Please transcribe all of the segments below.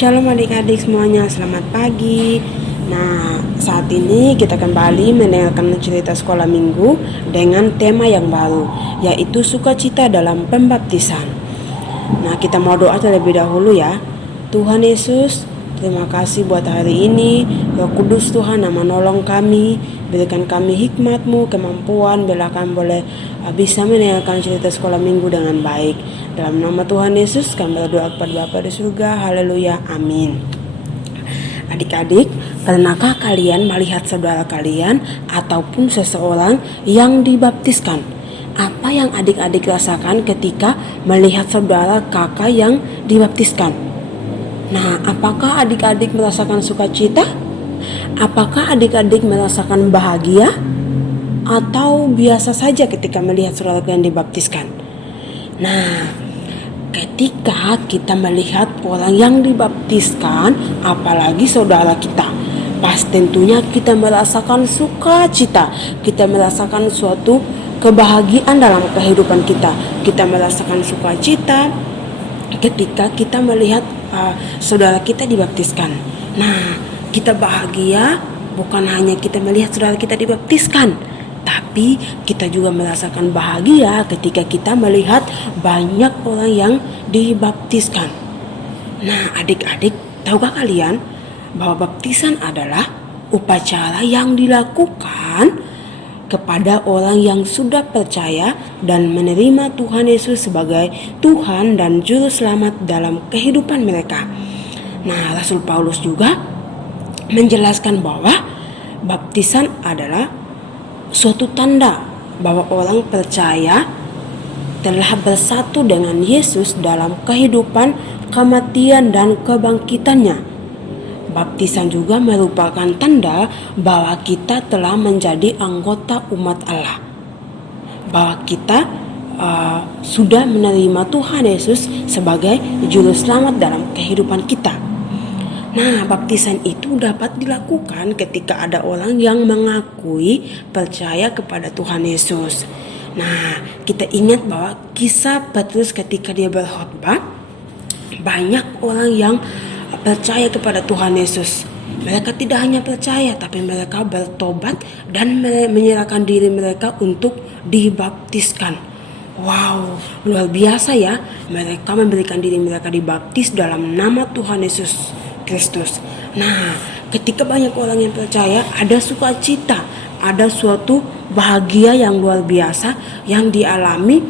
Shalom adik-adik semuanya, selamat pagi. Nah, saat ini kita kembali mendengarkan cerita sekolah minggu dengan tema yang baru, yaitu sukacita dalam pembaptisan. Nah, kita mau doa terlebih dahulu ya. Tuhan Yesus, terima kasih buat hari ini. Roh Kudus Tuhan yang menolong kami, berikan kami hikmat-Mu, kemampuan, bila kami boleh bisa mendengarkan cerita sekolah minggu dengan baik. Dalam nama Tuhan Yesus kami berdoa kepada Bapa di surga. Haleluya, amin. Adik-adik, pernahkah kalian melihat saudara kalian ataupun seseorang yang dibaptiskan? Apa yang adik-adik rasakan ketika melihat saudara kakak yang dibaptiskan? Nah, apakah adik-adik merasakan sukacita? Apakah adik-adik merasakan bahagia? Atau biasa saja ketika melihat saudara yang dibaptiskan? Nah, ketika kita melihat orang yang dibaptiskan, apalagi saudara kita, pasti tentunya kita merasakan sukacita. Kita merasakan suatu kebahagiaan dalam kehidupan kita. Kita merasakan sukacita ketika kita melihat saudara kita dibaptiskan. Nah, kita bahagia bukan hanya kita melihat saudara kita dibaptiskan, tapi kita juga merasakan bahagia ketika kita melihat banyak orang yang dibaptiskan. Nah, adik-adik, tahukah kalian bahwa baptisan adalah upacara yang dilakukan kepada orang yang sudah percaya dan menerima Tuhan Yesus sebagai Tuhan dan Juru Selamat dalam kehidupan mereka. Nah, Rasul Paulus juga menjelaskan bahwa baptisan adalah suatu tanda bahwa orang percaya telah bersatu dengan Yesus dalam kehidupan, kematian, dan kebangkitannya. Baptisan juga merupakan tanda bahwa kita telah menjadi anggota umat Allah, bahwa kita sudah menerima Tuhan Yesus sebagai Juru Selamat dalam kehidupan kita. Nah, baptisan itu dapat dilakukan ketika ada orang yang mengakui percaya kepada Tuhan Yesus. Nah, kita ingat bahwa kisah Petrus ketika dia berkhotbah, banyak orang yang percaya kepada Tuhan Yesus. Mereka tidak hanya percaya, tapi mereka bertobat dan menyerahkan diri mereka untuk dibaptiskan. Wow, luar biasa ya. Mereka memberikan diri mereka dibaptis dalam nama Tuhan Yesus Kristus. Nah, ketika banyak orang yang percaya, ada sukacita, ada suatu bahagia yang luar biasa yang dialami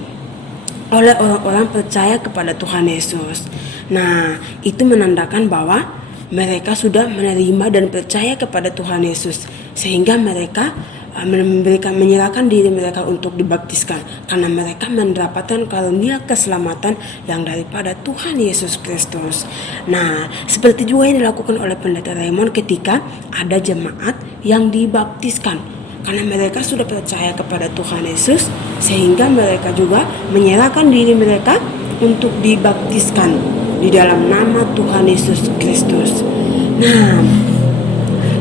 oleh orang-orang percaya kepada Tuhan Yesus. Nah, itu menandakan bahwa mereka sudah menerima dan percaya kepada Tuhan Yesus, sehingga mereka menyerahkan diri mereka untuk dibaptiskan karena mereka mendapatkan karunia keselamatan yang daripada Tuhan Yesus Kristus. Nah, seperti juga yang dilakukan oleh Pendeta Raymond ketika ada jemaat yang dibaptiskan karena mereka sudah percaya kepada Tuhan Yesus, sehingga mereka juga menyerahkan diri mereka untuk dibaptiskan di dalam nama Tuhan Yesus Kristus. Nah,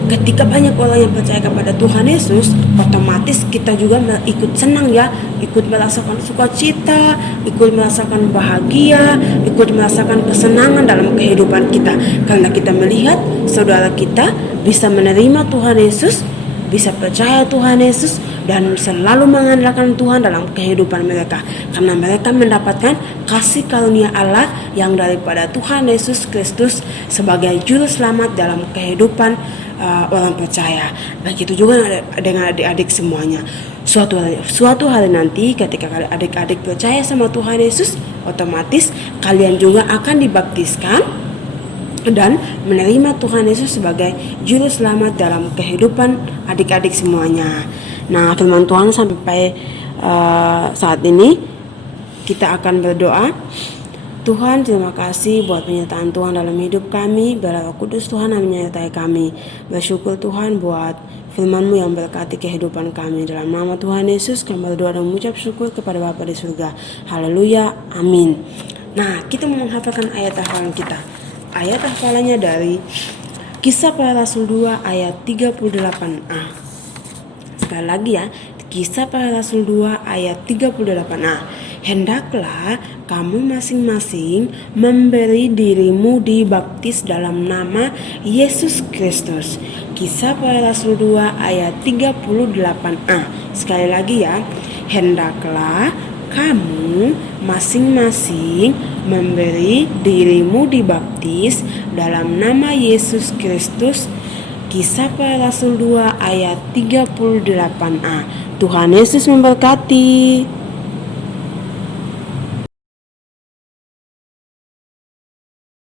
ketika banyak orang yang percaya kepada Tuhan Yesus, otomatis kita juga ikut senang ya, ikut merasakan sukacita, ikut merasakan bahagia, ikut merasakan kesenangan dalam kehidupan kita. Karena kita melihat saudara kita bisa menerima Tuhan Yesus, bisa percaya Tuhan Yesus, dan selalu mengandalkan Tuhan dalam kehidupan mereka. Karena mereka mendapatkan kasih karunia Allah yang daripada Tuhan Yesus Kristus sebagai Juru Selamat dalam kehidupan orang percaya. Begitu juga dengan adik-adik semuanya. Suatu hari nanti ketika adik-adik percaya sama Tuhan Yesus, otomatis kalian juga akan dibaptiskan dan menerima Tuhan Yesus sebagai Juru Selamat dalam kehidupan adik-adik semuanya. Nah, firman Tuhan sampai saat ini kita akan berdoa. Tuhan, terima kasih buat penyertaan Tuhan dalam hidup kami. Biarlah Roh Kudus Tuhan yang menyertai kami. Bersyukur Tuhan buat firman-Mu yang berkati kehidupan kami. Dalam nama Tuhan Yesus kami berdoa dan mengucap syukur kepada Bapa di surga. Haleluya, amin. Nah, kita mau menghafalkan ayat hafalan kita. Ayat hafalannya dari Kisah Para Rasul 2 ayat 38a. Sekali lagi ya, Kisah Para Rasul 2 ayat 38a. Hendaklah kamu masing-masing memberi dirimu dibaptis dalam nama Yesus Kristus. Kisah Para Rasul 2 ayat 38a. Sekali lagi ya, hendaklah kamu masing-masing memberi dirimu dibaptis dalam nama Yesus Kristus. Kisah Para Rasul 2 ayat 38a. Tuhan Yesus memberkati.